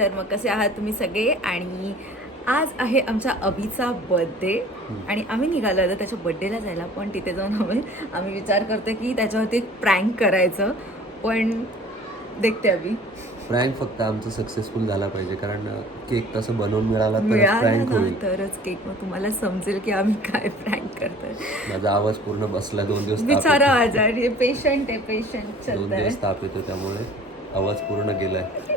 तर मग कसे आहात तुम्ही सगळे? आणि आज आहे आमच्या अभिचा बर्थडे आणि आम्ही निघालो होतो त्याच्या बर्थडेला जायला पण तिथे जाऊन आम्ही आम्ही विचार करतो की त्याच्यावरती एक प्रँक करायचं. पण देखते अभि प्रँक फक्त आमचं सक्सेसफुल झाला पाहिजे कारण केक तसं बनवून मिळाला तर मिळालं प्रँक ना होईल. तरच केक मग तुम्हाला समजेल की आम्ही काय प्रँक करतोय. माझा आवाज पूर्ण बसला दोन दिवस ताप बिचारा येतो. आजारी. पेशंट आहे पेशंट दोन दिवस ताप येतो त्यामुळे आवाज पूर्ण गेलाय.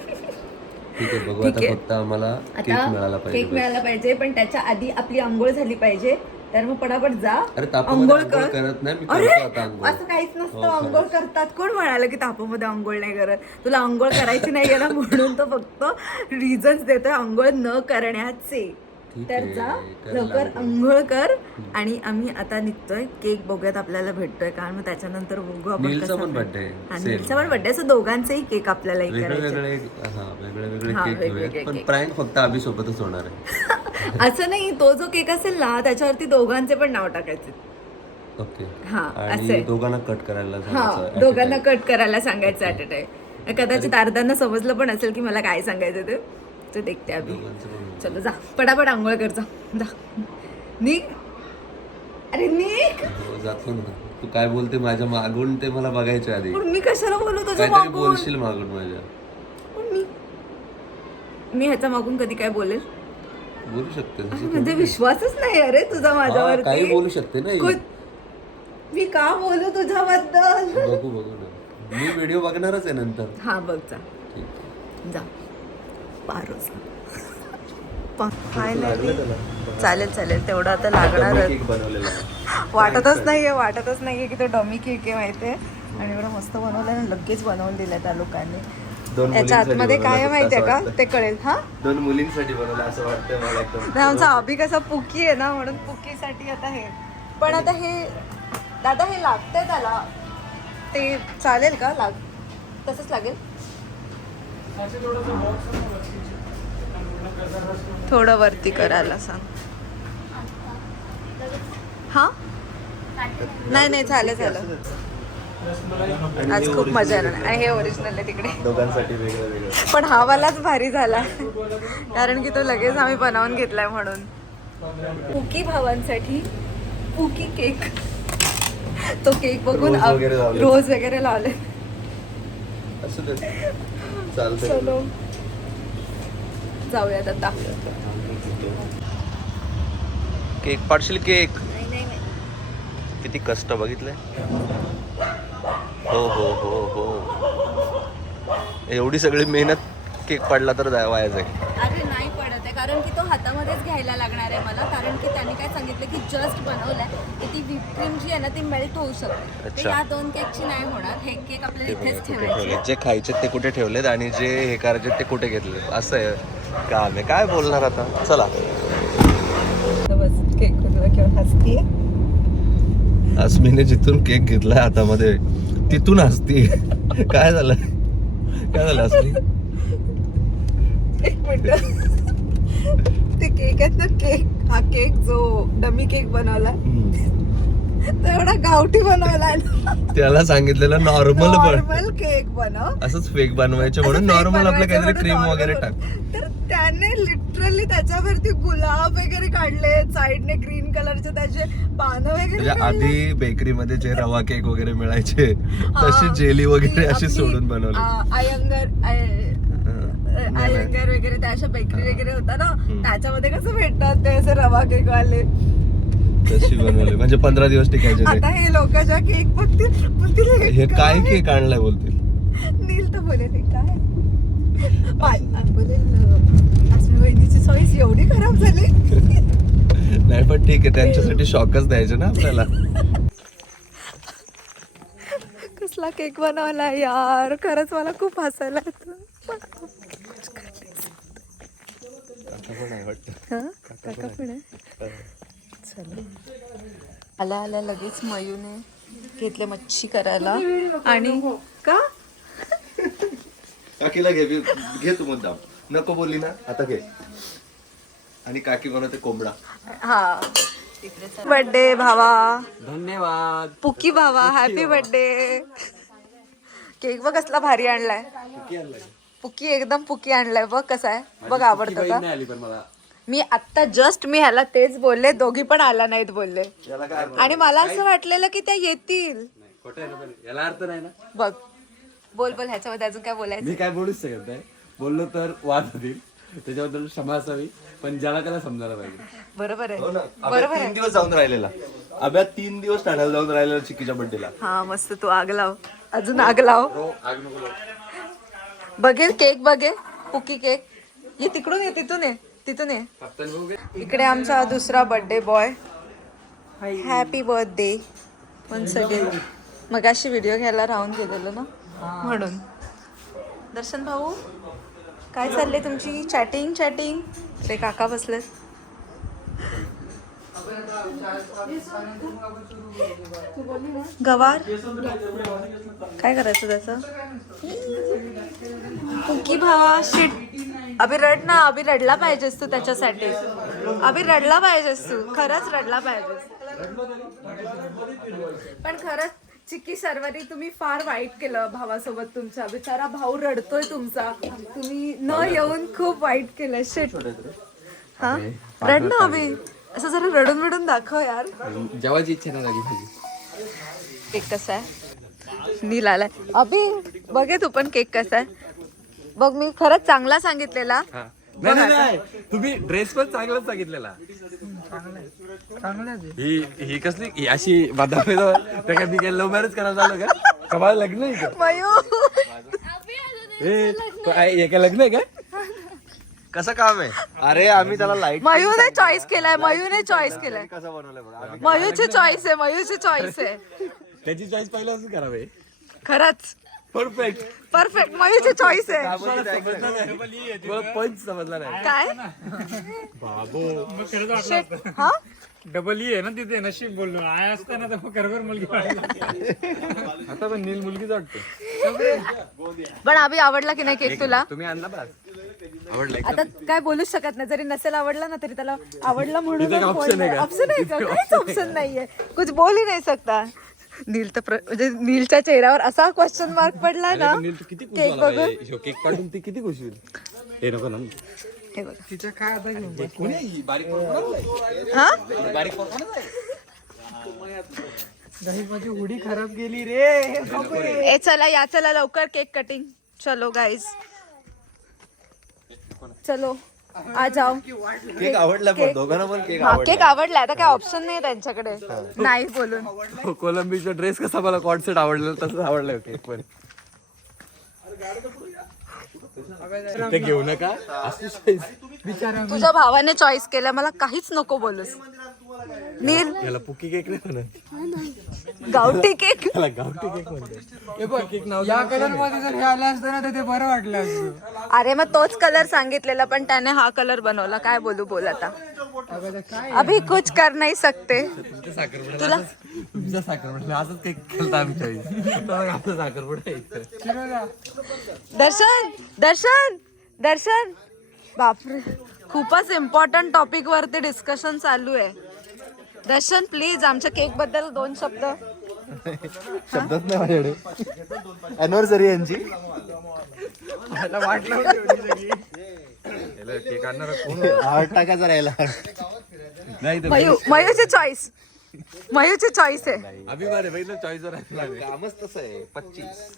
ठीक आहे बघू आता. फक्त आम्हाला केक मिळाला केक पाहिजे मिळाला पाहिजे पण त्याच्या आधी आपली आंघोळ झाली पाहिजे. तर मग पटापट जा. अरे आंघोळ आंघोळ कर. करत नाही अरे असं काहीच नसतं. हो. आंघोळ करतात कोण? म्हणालं की तापामध्ये आंघोळ नाही करत. तुला आंघोळ करायची नाही ना म्हणून तो फक्त रिझन्स देतोय आंघोळ न करण्याचे. तर जा लवकर. आंघोळ कर आणि आम्ही आता निघतोय. केक बघूयात आपल्याला भेटतोय कारण मग त्याच्यानंतर बघू आपण नीलचा पण same. नीलचा पण बर्थडे असं दोघांचेही केक आपल्याला वेगळे वेगळे पण. प्रँक फक्त आम्ही सोबतच होणार आहे. असं नाही तो जो केक असेल ना त्याच्यावरती दोघांचे पण नाव टाकायचे ओके. हा. दोघांना कट करायला हा दोघांना. कट करायला सांगायचं ऍट अ टाइम कदाचित अर्ध्यांना समजलं पण असेल की मला काय सांगायचं ते. ते देखते अभि. चलो जा. पटापट आंघोळ कर जा. जा. निघ. अरे निघ. जातो ना. तू काय बोलते माझ्या मागून ते मला बघायचे आधी. पण मी कशाला बोलू तुझ्या काहीतरी मागून? बोलशील मागून माझ्या. पण मी मी ह्याच्या मागून कधी काय बोलेल? बोलू शकते अरे म्हणजे विश्वासच नाही अरे तुझा हा, काही माझ्यावरती बोलू शकते ना. ही. मी का बोलू तुझ्याबद्दल? बघू बघू ना. मी व्हिडिओ बघणारच आहे नंतर. हा बघ जा. ठीक आहे. जा. पारोस फायनली चालेल चालेल. तेवढं आता लागणारच केक बनवलेला. आहे. वाटतच नाहीये वाटतच नाहीये की तो डमी केक आहे माहितीये? आणि एवढं मस्त बनवलं लगेच बनवून दिलं त्या लोकांनी. दोन याच्या मुलींसाठी आतमध्ये काय माहितीये असं का? वाटतं. ते कळेल हा? दोन मुलींसाठी बनवलं असं वाटतं मला एकदम. नाही, आमचा अभि कसा पुकी आहे ना म्हणून पुकीसाठी आता हे. पण आता हे दादा हे लागतंय त्याला. ते चालेल का? लाग तसंच लागेल? थोडं वरती करायला सांग. हा? नाही नाही झालं झालं. आज खूप मजा येणार. आणि हे ओरिजिनल आहे तिकडे. दोघांसाठी वेगळं वेगळं. पण हा वालाच भारी झाला. कारण की तो लगेच आम्ही बनवून घेतलाय म्हणून. पुकी भावांसाठी पुकी केक. तो केक बघून रोज वगैरे लावले. चलो. जाऊयात आता. केक पाडशील केक. नाही नाही नाही. किती कष्ट बघितले हो हो हो हो. एवढी सगळी मेहनत केक पडला तर वाया जाईल. अरे नाही पडत आहे. कारण की तो हातामध्येच घ्यायला लागणार आहे मला. कारण की त्याने काय सांगितलं की जस्ट बनवलंय. की ती व्हिप क्रीम जी आहे ना ती मेल्ट होऊ शकते. अच्छा. या दोन केकची नाही होणार. हे केक आपल्याला इथेच ठेवायचे. ठेवले? जे खायचे ते कुठे ठेवलेत आणि जे हे करायचे ते कुठे घेतले असं आहे. काम आहे काय बोलणार आता? चला. अस्मीने जिथून केक घेतलाय हातामध्ये तिथून हसती. काय झालं? काय झालं अस्मी एक मिनिट. ते केक आहेत ना केक. हा केक जो डमी केक बनवला तो एवढा गावठी बनवलाय ना. त्याला सांगितलेलं नॉर्मल केक बनव. असंच फेक बनवायचे म्हणून नॉर्मल आपलं काहीतरी क्रीम वगैरे. टाक. तर लिटरली त्याच्यावरती गुलाब वगैरे काढले साईडने ग्रीन कलरचे त्याचे पानं वगैरे म्हणजे काढले. आधी बेकरीमध्ये जे रवा केक वगैरे मिळायचे हा, तसे जेली वगैरे ती अशी आपली, सोडून बनवले. आ, अयंगर आय- नाही, नाही. अयंगर वगैरे त्या अशा बेकरी वगैरे होता ना हम्म. त्याच्यामध्ये कसं भेटतात ते असे रवा केक वाले? तशी बनवले. म्हणजे पंधरा दिवस टिकायचे आता ते हे लोक ज्या केक बघतील बोलतील, हे काय केक आणलाय बोलतील? नील तर बोलेल "हे काय? आणि बोलेल. वहिनीची चॉईस एवढी खराब झाली. नाही पण ठीक आहे. त्यांच्यासाठी शॉकच द्यायचे ना आपल्याला. कसला केक बनवला यार. खरंच मला खूप हसायला येतं. हं? काका पण आहे? चलो. आल्या आल्या लगेच मयूने घेतले मच्छी करायला. आणि का? घे घे तू मुद्दाम. नको बोलली ना आता घे. आणि काकी बनवते कोंबडा. हा. बर्थडे भावा. धन्यवाद. पुकी भावा हॅपी बर्थडे केक बघ कसला भारी आणलाय. पुकी एकदम पुकी आणलाय बघ कसा आहे. बघ आवडतं का? नाही आली पण मला. मी आत्ता जस्ट मी ह्याला तेच बोलले दोघी पण आला नाहीत बोलले. आणि मला असं वाटलेलं की त्या येतील. याला अर्थ नाही ना? बघ. बोल बोल ह्याच्यामध्ये अजून काय बोलायचं? मी काय बोलूच शकत नाही. बोललो तर वाद होतील. त्याच्याबद्दल क्षमा असावी पण ज्याला त्याला समजायला पाहिजे. बरोबर हो आहे ना बरोबर अभ्या तीन दिवस जाऊन राहिलेला. अभ्या तीन दिवस ठाण्याला जाऊन राहिलेला चिक्कीच्या बड्डेला हा मस्त. तू आग लाव. अजून आग लाव. हो आग नको लावू. बघेल केक बघेल. Cookie cake. ये तिकडून ये तिथून ये तिथून ये. इकडे आमचा दुसरा birthday boy happy birthday once again मग अशी व्हिडिओ घ्यायला राहून गेलेलो ना? म्हणून. दर्शन भाऊ? काय चालले तुमची चॅटिंग चॅटिंग ते काका बसलेत. गवार? काय करायचं त्याचं? कुकी भावा शिट अभि रड ना अभि रडला पाहिजेस तू त्याच्यासाठी. अभि रडला पाहिजेस तू. खरंच रडला पाहिजेस. पण खरंच चिक्की सर्वारी तुम्ही फार वाईट केलं भावासोबत तुमच्या. बिचारा भाऊ रडतोय तुमचा. तुम्ही न येऊन खूप वाईट केलं. शिट हा? रड ना अभि. असं जरा रडून रडून दाखव यार. जेवायची इच्छा नाही झाली केक कसा आहे? नील आलाय. अभि बघे तू पण केक कसा आहे. बघ मी खरंच चांगला सांगितलेला. हा. नाही नाही, नाही. तुम्ही ड्रेस पण चांगलाच सांगितलेला. ही ही कसली ही अशी बदामी त्या काय मी काय लव्ह मॅरेज करायला झालं का? कमाल लग्न आहे का ए, काय हे काय लग्न आहे का कसं काम आहे? अरे आम्ही त्याला लाइट मयूने चॉईस केलाय मयूने चॉईस केलाय. कसं बनवलंय बघा? आम्ही मयूची चॉईस आहे मयूची चॉईस आहे. त्याची चॉईस पहिल्यापासून करावे. खरंच. परफेक्ट परफेक्ट मयूची चॉईस आहे. पंच समजला नाही. काय? Shit. हा? डबल ई आहे ना तिथे नशीब बोललो. आय असताना तर खरोखर मुलगी आता पण नील मुलगीच वाटते पण अभि आवडला की नाही केक तुला? तुम्ही आणला बस. आता काय बोलूच शकत नाही. जरी नसेल आवडला ना तरी त्याला आवडला म्हणून? ऑप्शन आहे का? काहीच ऑप्शन नाहीये. कुछ बोल ही नाही सकता नील तर म्हणजे नीलच्या चेहऱ्यावर असा क्वेश्चन मार्क पडला ना. नील तू किती खुश केक बघून. केक काढून ती किती खुश होईल? हे नको ना. हे बघ. ही? हा कोणाला आहे? माझी उडी खराब गेली रे. ए चला या चला लवकर केक कटिंग. चलो गाईज चलो आ जाओ केक आवडला पण दोघांना पण केक हा केक आवडला आता काय ऑप्शन नाही त्यांच्याकडे. नाही बोलून. कोलंबीचा ड्रेस कसा मला कॉट सेट आवडलेला तसंच आवडलाय केक पण. ते घेऊ नका. तुझ्या भावाने चॉईस केलं मला काहीच नको बोलूस. नील याला पुकी केक नाही म्हणत गावठी केक याला गावठी केक म्हणतात. केक नाव या कलरमध्ये जर हे आलं असतं ना तर ते बरं वाटलं असतं. अरे मग तोच कलर सांगितलेला पण त्याने हा कलर बनवला. काय बोलू बोल आता. अभी कुछ कर नाही सकते. तुला तुमचा साखरपुडा असंच केक केलता आम्ही चॉईस आपलं साखरपुडा. दर्शन दर्शन दर्शन. बापरे खूपच इम्पॉर्टंट टॉपिक वरती डिस्कशन चालू आहे. दर्शन प्लीज आमच्या केकबद्दल दोन शब्द. शब्दच नाही माझ्याकडे. अॅनिव्हर्सरी यांची. याला केक आणणार कोण टाकायचा राहिला नाही मयूची चॉईस मयूची चॉईस आहे. अभिमान आहे बघितलं चॉईसवर आहे. कामच तसं आहे पच्चीस.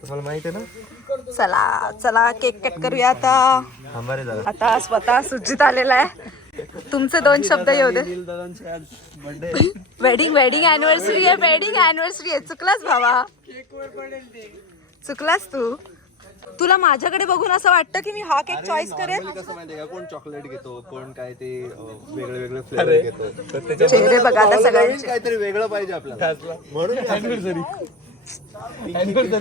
तुम्हाला माहीत आहे ना? चला चला केक कट करूया आता. आता स्वतः सुजित आलेला आहे. तुमचे दोन शब्द येऊ दे. बर्थडे वेडिंग वेडिंग अॅनिव्हर्सरी आहे वेडिंग अॅनिव्हर्सरी आहे. चुकलास भावा. चुकलास तू. तुला माझ्याकडे बघून असं वाटतं की मी हा केक चॉईस करेन? कसं माहितीये का? कोण चॉकलेट घेतो कोण काय ते वेगळे वेगळे फ्लेवर घेतो. चेहरे बघा आता सगळ्यांचे. काहीतरी वेगळं पाहिजे आपल्याला. म्हणून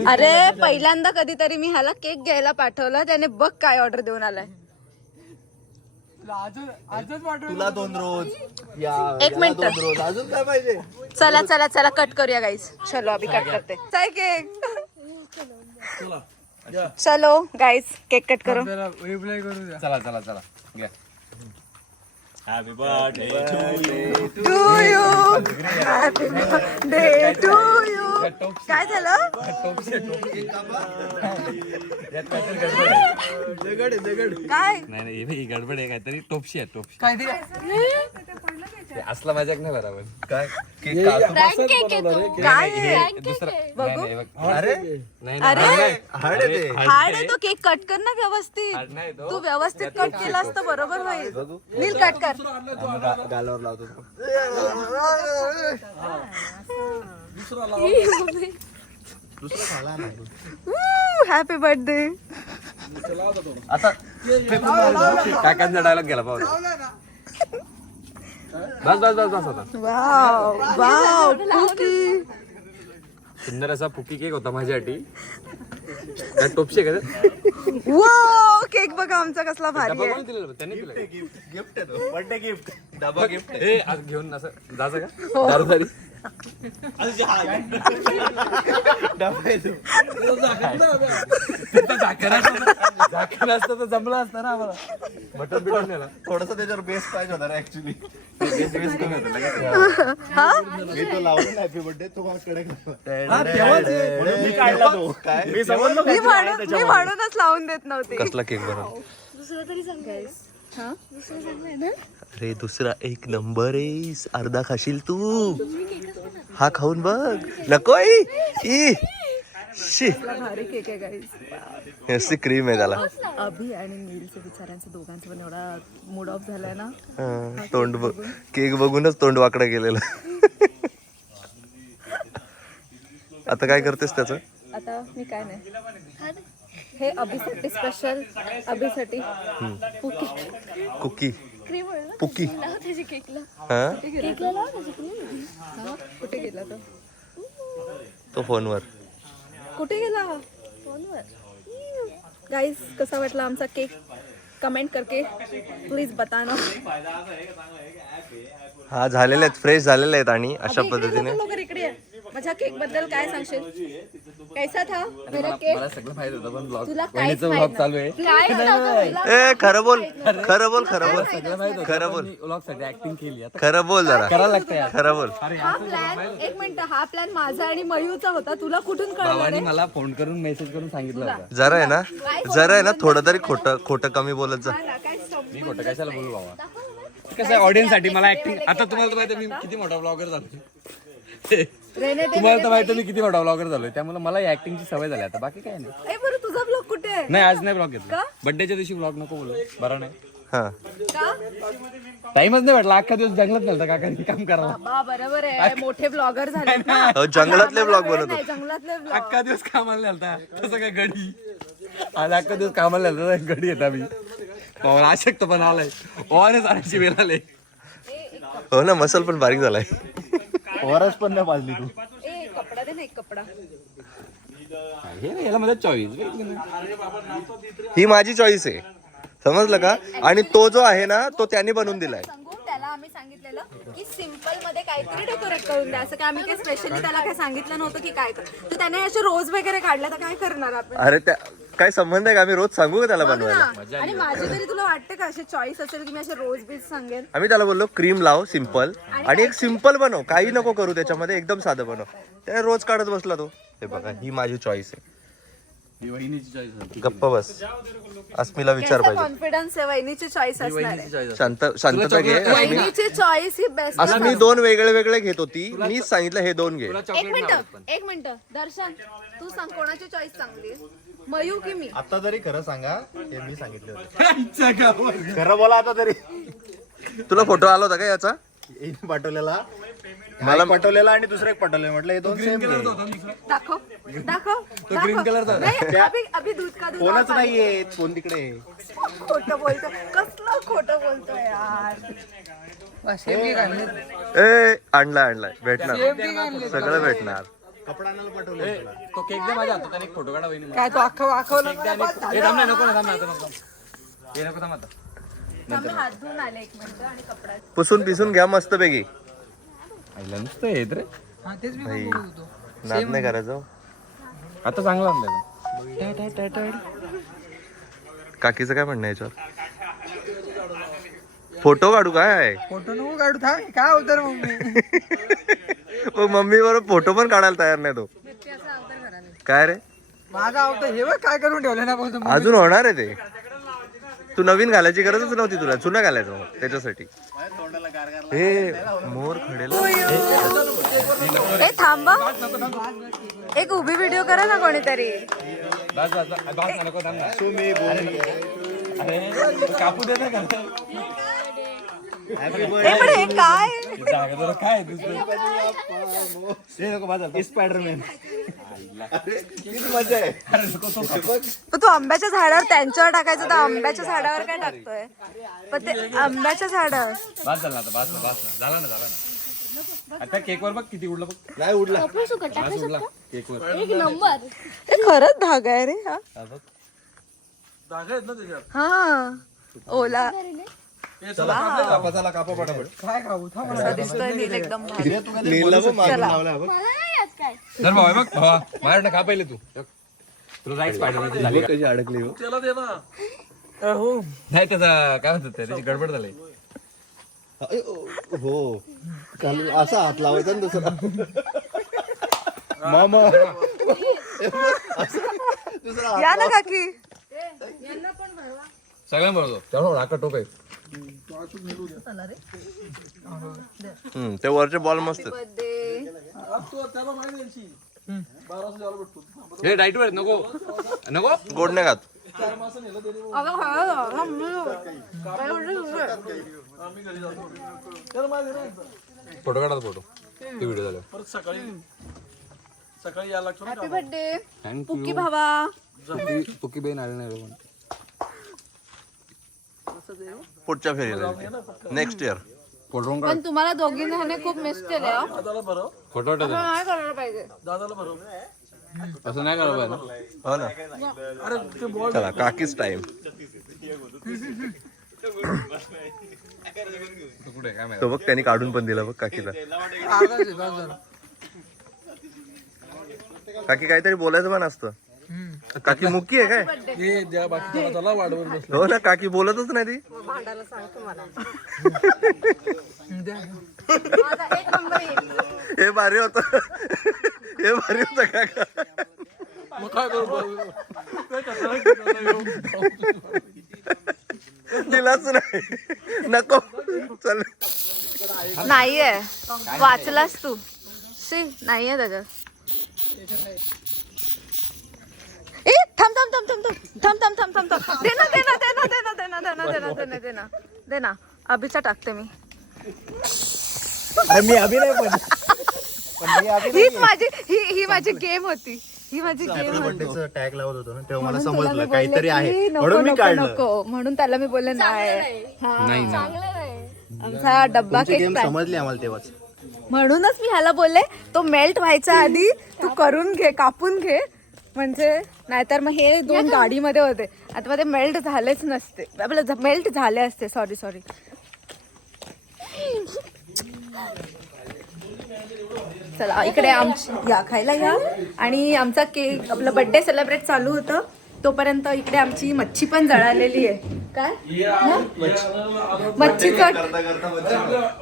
अरे पहिल्यांदा कधीतरी मी ह्याला केक घ्यायला पाठवला. त्याने बघ काय ऑर्डर देऊन आलाय. तुला दोन रोज. या एक याला मिनिट. दोन रोज. अजून काय पाहिजे? चला चला चला कट करूया गाईज चलो अभी कट करते. चाय केक चलो गाईज केक कट करो. त्याला रिप्लाय करू द्या. चला चला चला. घ्या. To you happy birthday to you काय झालं? काय? नाही नाही ही गडबड आहे काहीतरी. टोपशी आहे टोपशी. ते असला मजाक नाही बरोबर काय? केक कापून काय आहे? दुसरा बघू. नाही, नाही, बघ. अरे नाही अरे नाही हाड आहे ते. हार्ड आहे तो केक कट कर ना व्यवस्थित. नाही तो. तू व्यवस्थित कट केलास तर बरोबर होईल. नील कट कर. गालावर लावतो. हॅपी बर्थडे आता काकांचा डायलॉग गेला पाहू. बस बस बस बस आता. वाव वाव कुकी सुंदर असा फुकी केक होता माझ्यासाठी. त्यात टोपशी का केक बघा आमचा कसला भारी आहे. त्यांनी दिलं? गिफ्ट आहे तो बर्थडे गिफ्ट डबा गिफ्ट ए आज घेऊन असं जायचं का? दारूदारी? झाकण असतं- तर जमलं ना आम्हाला. बटन बिटन नेला थोडस त्याच्यावर बेस पाहिजे होता ऍक्च्युली बेस बेस कमी होता लगेच. मी तो लावला हॅपी बर्थडे तो माझ्याकडे मी काढला तो काय? मी म्हणूनच लावून देत नव्हते. कसला केक बनव हा? अरे दुसरा एक नंबर आहे. अर्धा खाशील तू. हा खाऊन बघ. नको क्रीम आहे त्याला. अभि आणि नीलचं दोघांचं पण एवढा मूड ऑफ झालाय ना. हा, तोंड केक बघूनच तोंड वाकडं गेलेलं. आता काय करतेस त्याचं? आता मी काय नाही. हे अभिसाठी स्पेशल अभिसाठी. कुकी. Cookie cream pookie. त्याच्या केकला. हा? केकला लाव त्याची क्रीम हा? कुठे गेला तो? तो फोनवर. कुठे गेला? फोनवर. गाईस कसा वाटला आमचा केक? कमेंट करके प्लीज बताना. हा झालेले आहेत फ्रेश झालेले आहेत आणि अशा पद्धतीने. इकडे. माझ्या केकबद्दल काय सांगशील? कैसा था? मेरा केक? मला सगळं माहीत होतं पण ब्लॉग तुला काहीच वहिनीचा माहीत ब्लॉग चालू आहे. काय नव्हतं तुला? ए खरं बोल. खरं बोल खरं बोल. सगळं माहीत होतं खरं बोल ब्लॉगसाठी ऍक्टिंग केली आता. खरं बोल जरा. करायला लागतं यार खरं बोल. हा प्लॅन एक मिनिट हा प्लॅन माझा आणि मयूचा होता. तुला कुठून कळलं भावानी रे? मला फोन करून मेसेज करून सांगितलं होतं. जरा आहे ना? जरा आहे ना? थोडं तरी खोटं खोटं कमी बोलत जा. मला काय समजलं मी खोटं कशाला बोलू बाबा कसं आहे ऑडियन्ससाठी मला ऍक्टिंग आता तुम्हाला तर माहिती आहे मी किती मोठा ब्लॉगर झालो. तुम्हाला तर माहिती मी किती मोठा ब्लॉगर झालोय. त्यामुळे मला ऍक्टिंगची सवय झाली आता. बाकी काय नाही. ए बरं तुझा ब्लॉग कुठे आहे? नाही आज नाही ब्लॉग घेतला. बर्थडेच्या दिवशी ब्लॉग नको बोलू. बरं नाही. हा. का? टाइमच नाही भेटला. अख्खा दिवस जंगलात नव्हता काकांनी काम करायला. बा बरोबर आहे. मोठे ब्लॉगर झाले ना. अहो, जंगलातले ब्लॉग बनवतो. नाही जंगलातले ब्लॉग अख्खा दिवस कामाला नेलता तसं काय गडी आज अख्खा दिवस कामाला नेलता गडी येता मी पवन आशक्त पण आलाय. ओआरएस आणायची वेळ आले. हो ना मसल पण बारीक झालाय. ओआरएस पण नाही पाजली तू. ए कपडा दे ना एक कपडा. हे नाही, याला माझा चॉईस ही माझी चॉईस आहे. समजलं का? आणि तो जो आहे ना तो त्यांनी बनवून दिलाय. सांगू? त्याला आम्ही सांगितलेलं की सिंपलमध्ये काहीतरी डेकोरेट करून द्या. असं काय आम्ही काही स्पेशली त्याला काय सांगितलं नव्हतं की काय कर तर त्याने असे रोज वगैरे काढले तर काय करणार आपण? अरे त्या काय संबंध आहे का? आम्ही रोज सांगू का त्याला बनवायला. आणि माझी तरी तुला वाटतं का? असे चॉईस असेल की मी असे रोज बीज सांगेन? आम्ही त्याला बोललो क्रीम लाव सिंपल आणि एक सिंपल बनव. काही नको करू त्याच्यामध्ये एकदम साधं बनव. त्याने रोज काढत बसला तो. हे बघा ही माझी चॉईस आहे. वहिनीची चॉईस गप्प बस. अस्मीला विचार पाहिजे. कॉन्फिडन्स आहे? वहिनीची चॉईस असणार आहे. शांत शांतता घे. अस्मी वहिनीची चॉईस ही बेस्ट अस्मी दोन वेगळे वेगळे घेत होती. मीच सांगितलं हे दोन घे. एक मिनिट एक मिनिट. दर्शन तू सांग कोणाची चॉईस चांगली आहे? मयू की मी. आता तरी खरं सांगा हे मी सांगितलं होतं. खरं बोला आता तरी. तुला फोटो आला होता का याचा? एक पाठवलेला. मला पाठवलेला आणि दुसरा एक पाठवलेला. म्हटलं हे दोन सेम दाखव दाखव दाखव. नाही, अभि अभि दूध का दूध कोणाच नाहीये फोन तिकडे. खोटं बोलतोय. कसलं खोटं बोलतोय यार. ए आणलाय आणलाय भेटणार. सगळं भेटणार. कपडा आणायला पाठवलं तुला. तो केक दे माझ्या हातात आणि एक फोटो काढा वहिनी काय तो अख्खा वाखवलं हे थांब ना, नको ना, थांब ना, आता नको. हे नको थांब आता. मी हात धुवून आले एक मिनिट आणि कपडा पुसून पिसून घ्या मस्त पैकी आईला नुसतं येत रे. नाद नाही करायचं आता चांगला काकीचं काय म्हणणं आहे याच्यावर? फोटो काढू काय? फोटो नको काढू थांब काय होतं मग मी मग मम्मी बरोबर फोटो पण काढायला तयार नाही तो. काय रे? माझा आवडतं हे बघ काय करून ठेवलं ना अजून होणार आहे ते. तू नवीन घालायची गरजच नव्हती तुला चुना घालायचं त्याच्यासाठी. हे मोर खडेला. ए थांबा एक उभी व्हिडिओ करा ना कोणीतरी. बस बस बस बस नको थांब ना. अरे कापू दे ना पण हे काय? काय दुसरं? स्पायडरमॅन पण तू आंब्याच्या झाडावर त्यांच्यावर टाकायचं तर आंब्याच्या झाडावर काय टाकतोय? पण ते आंब्याच्या झाडावर. बस झाला आता बस ना बस ना झाला ना झाला ना. आता केकवर बघ किती उडलं बघ. नाही उडला. बस उडला शकता केकवर. एक नंबर. हे खरंच धागा आहे रे हा. हा बघ. हा. ओला. चला कापा पटापट. काय खाऊ थांब असा दिसतोय नील एकदम भारी. नीलला पण मागून लावला बघ. मला आज काय? धर भावा बघ भावा. माझ्याकडे खा पहिले तू तुला राईट झाली? कशी अडकली हो. हो नाही त्याचा काय म्हणतात ते, त्याची गडबड झाली. अय, हो. काल असा हात लावायचा ना दुसरा मामा. दुसरा या ना काकी. सगळ्यां बरोबर तेवढा राका टोप आहे. ते वरचे बॉल मस्त हे डाईट वर नको. नको? गोड नाही खात. फोटो काढा फोटो. ते व्हिडिओ झाला. हॅपी बर्थडे थँक्यू भावा. पुकी पुकी बहीण आली नाही पण पुढच्या फेरीला नेक्स्ट इयर फोटो पण तुम्हाला दोघींना खूप मिस केलं फोटो वाटत. नाही करायला पाहिजे. असं नाही करायला पाहिजे हो ना. चला काकीच टाइम कुठे काय माहिती? तो बघ त्यांनी काढून पण दिला बघ काकीला. काकी काहीतरी बोलायचं पण असतं. काकी मुक्की आहे काय? बाकी हो ना काकी बोलतच नाही ती. हे भारी होत. हे भारी होत काय दिलाच नाही. नको. चल. नाहीये. वाचलास तू. शी नाहीये त्याच्यात. थांब थांब थांब थांब थांब. थांब थांब थांब थांब थांब. दे ना दे ना दे ना दे ना दे ना दे ना दे ना दे ना दे ना. दे ना. अभिचा टाकते मी. अरे मी अभिनय पण पण मी अभिनय हीच माझी ही ही माझी गेम होती. ही माझी गेम होती. टॅग लावत होतो ना तेव्हा मला म्हणून तुला मी समजलं बोलले काहीतरी की आहे. नको, म्हणून मी नको, काढलं. नको. म्हणून त्याला मी बोलले नाही. हा. नाही चांगलं नाही. आमचा डब्बा तुमची केक गेम पॅक समजली आम्हाला तेव्हाच. म्हणूनच मी ह्याला बोलले तो मेल्ट व्हायच्या आधी तू करून घे कापून घे म्हणजे नाहीतर मग हे दोन गाडीमध्ये होते. आता ते मेल्ट झालेच नसते. आपलं मेल्ट झाले असते. सॉरी सॉरी चला इकडे आमची या खायला या. आणि आमचा केक आपलं बर्थडे सेलिब्रेट चालू होतं. तोपर्यंत इकडे आमची मच्छी पण जळालेली आहे. काय? मच्छी कट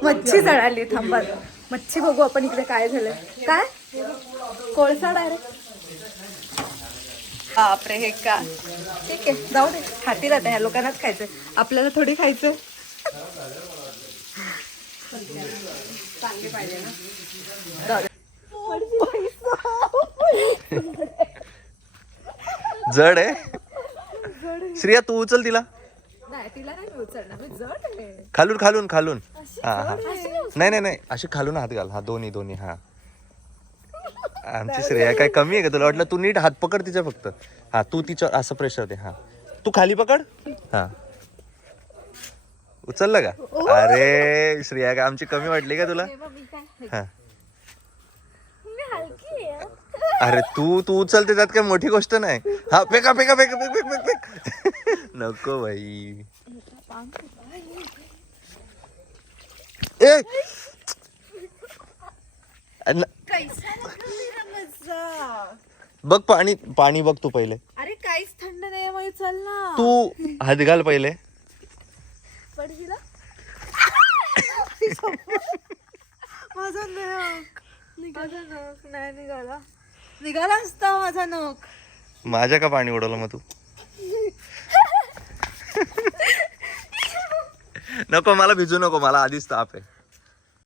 मच्छी जळाली थांबा. मच्छी बघू आपण इकडे काय झालंय काय? कोळसा डायरेक्ट बापरे हे का? ठीक आहे जाऊ दे. खाती राहते ह्या लोकांनाच खायचंय. आपल्याला थोडी खायचं. जड आहे. श्रिया तू उचल तिला. नाही तिला नाही मी उचलणार. मी जड आहे. खालून खालून खालून. हा हा. नाही नाही नाही. अशी खालून हात घाल. हा दोन्ही दोन्ही. हा. आमची श्रेया काय कमी आहे का तुला? वाटलं तू नीट हात पकड तिच्या फक्त. हा तू तिच्या असं प्रेशर दे हा. तू खाली पकड. हा. उचललं का? अरे श्रेया काय आमची कमी वाटली का तुला? हा. मी हलकी आहे. अरे तू तू उचलते त्यात काय मोठी गोष्ट नाही. हा फेका फेका फेका फेक फेक फेक फेक. नको भाई ए! बघ पाणी पाणी बघ तू पहिले. अरे काहीच थंड नाही मग चल ना. तू हात घाल पहिले. शपथ. माझा नख. माझा नख. नाही निघाला. निघाला असता माझा नख. माझ्या का पाणी उडवलं मग तू? नको मला भिजू नको मला आधीच ताप आहे.